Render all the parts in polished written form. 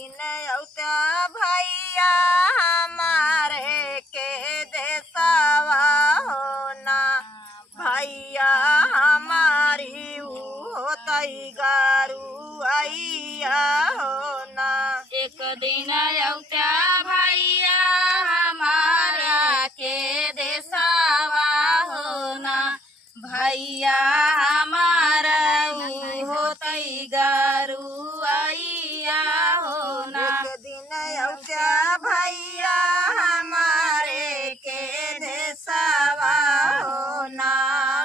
दिन औता भैया हमारे के देसावा होना भैया हमारी होतई गारू आइया होना। एक दिन औता भैया हमारा के देसावा होना भैया हमारा होतई गारू आइया होना। एक दिन औता भैया हमारे के देसावा होना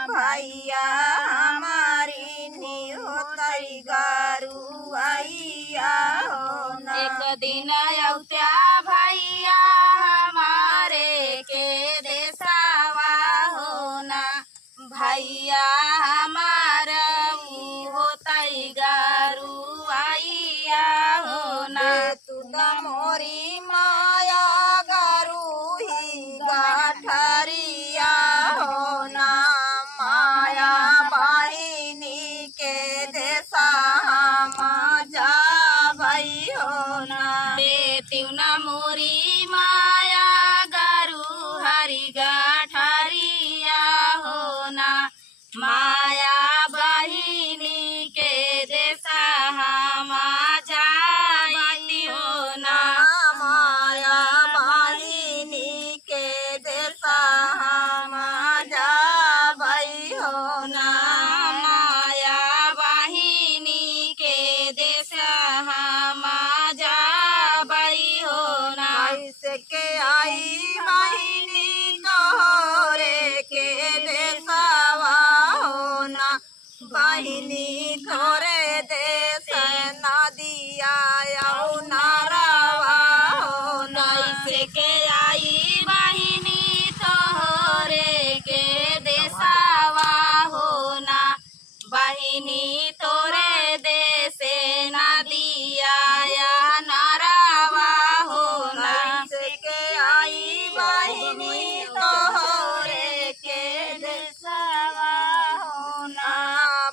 भैया हमारी नी होतई गारू आइया होना। एक दिन औता भैया हमारे के देसावा होना भैया हमारा होतई गारू आइया होना। तू न मोरी माया गारू ही गाठरिया होना माया बहिनी के देसा जा भई होना। बेतिउ न मोरी माया गारू हरि गाठरिया होना माया बहिनी के देसा जाई होना। माया बहिनी के देसा जा भई होना। माया बहिनी के देसा जा बई होना। कैसे के आई बहिनी तोहरे के देसावा होना बहिनी थोरे देश नदिया नारावा होना। कैसे के आई बहिनी तोहरे के देसावा होना बहिनी तोरे देसे नदिया नारावा होना। कैसे के आई बहिनी तोहरे के देसावा होना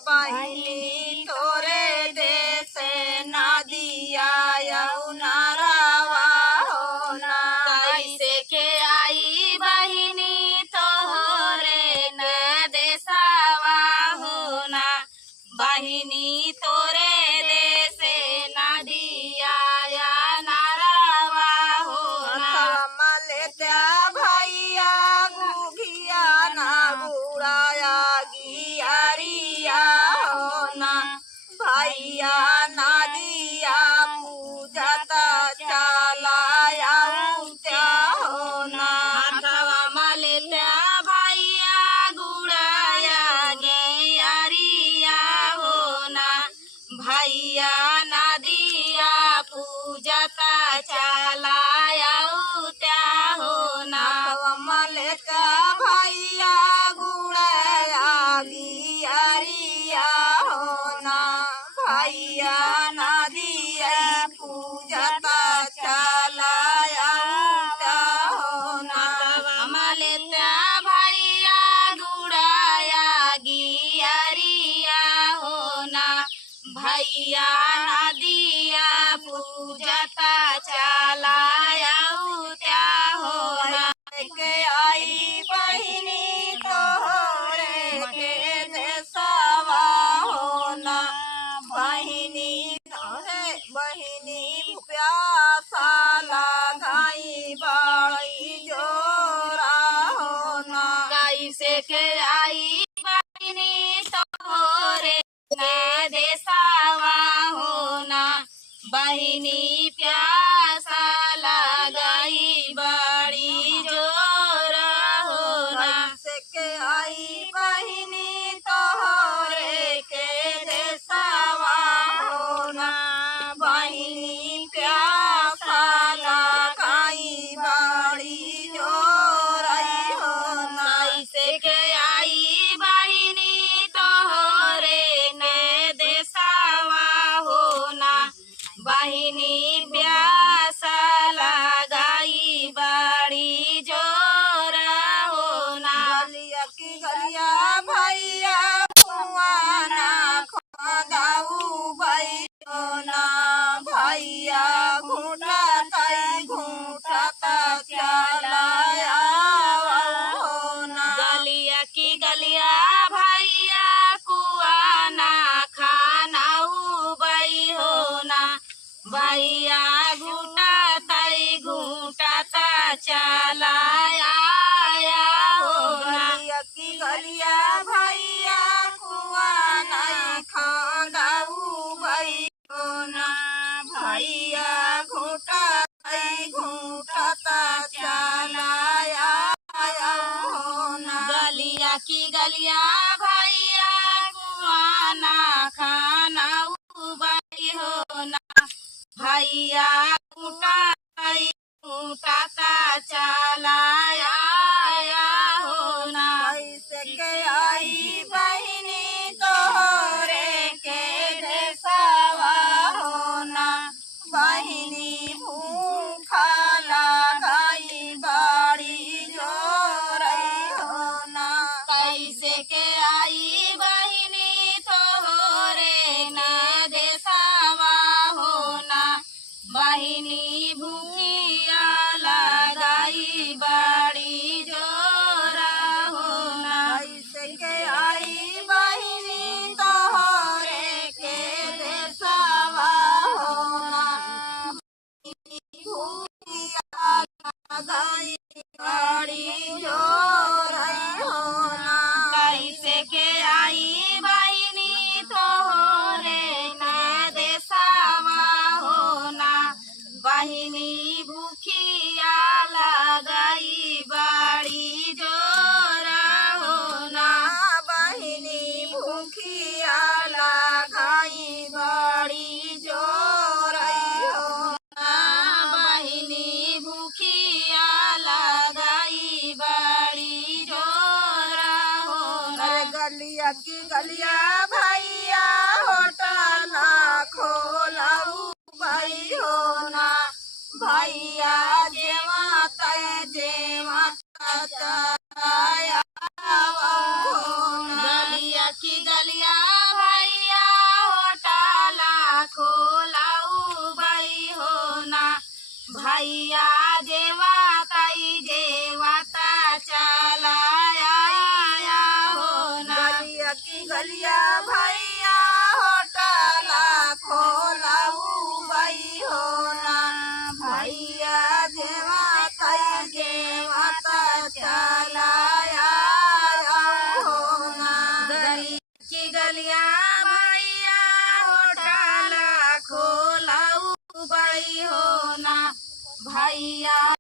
बहिनी तोरे देश नदिया नारावा होना। कैसे के आई बहिनी तोहरे न देसावा होना बहिनी तोरे देसे नदिया नारावा होना। मलेत्या भैया गुघिया ना बुढ़ाया गियरिया होना भैया नदिया पूजता चलाया त्या होना। अथवा मलेत्या भैया गुड़ाया गेरिया होना भैया नदिया पूजता चलाया त्या होना। मलेत्या भैया गुड़ाया गियरिया होना भैया नदिया पूजता चलाया त्या होना। मलेत्या भैया गुड़ाया गियरिया होना भैया नदिया पूजता चलाया त्या होना। के आई बहिनी तोहरे के देसावा होना बहिनी बहिनी प्यासा लगाई बड़ी जोरा होना। कैसे के आई बहिनी तोहरे के देसावा होना बहिनी प्यासा लगाई बड़ी जोर होना। कैसे के आई बहिनी तोहरे के देसावा होना बहिनी प्यासा लगाई बड़ी जोरई होना। कैसे के आई बहिनी तोहरे ने देसावा होना बहिनी प्यासा लगाई बड़ी जोर होना। गलिया की गलिया भैया कुआना खदाऊ भई होना भैया भैया घूटाताई घूटाता चलाया हो ना। गलिया की गलिया भैया कुआ नहीं खाऊ भाई हो ना। भैया घूटाता चलाया हो ना। गलिया की गलिया भैया कुआना खाना उबाई हो ना। भैया घूटाताई घूटाता चलाया हो ना। कैसे के आई बहिनी तोहरे के देशवा हो ना। बहिनी भूखा लगाई बाड़ी जोरई हो ना। कैसे के आई बहिनी तोहरे न देसावा हो ना। बहिनी भूखिया लगाई बाड़ी जोरा हो ना। कैसे के आई बहिनी तोहरे के देशवा हो ना। भूखिया लगाई बाड़ी जोरई हो ना। कैसे के आई बहिनी तोहरे न देसावा हो ना। बहिनी भूखिया लगाई बाड़ी जोरा हो ना। बहिनी भूखिया लगाई बाड़ी जोरई हो ना। बहिनी भूखिया लगाई बाड़ी जोरा हो ना। अरे गलिया की गलिया भैया होटल खोलाऊ भाई हो ना। भैया जेवा चलाया हो ना। गलिया की गलिया भैया होटला खोलाऊ बाई हो ना। भैया जेवाता चलाया हो ना। गलिया की गलिया भैया होटल खोलाऊ भाई हो ना। भैया जेवा चलाया हो ना। गली की गलिया भैया होटला खोलाऊ बाई हो ना। भैया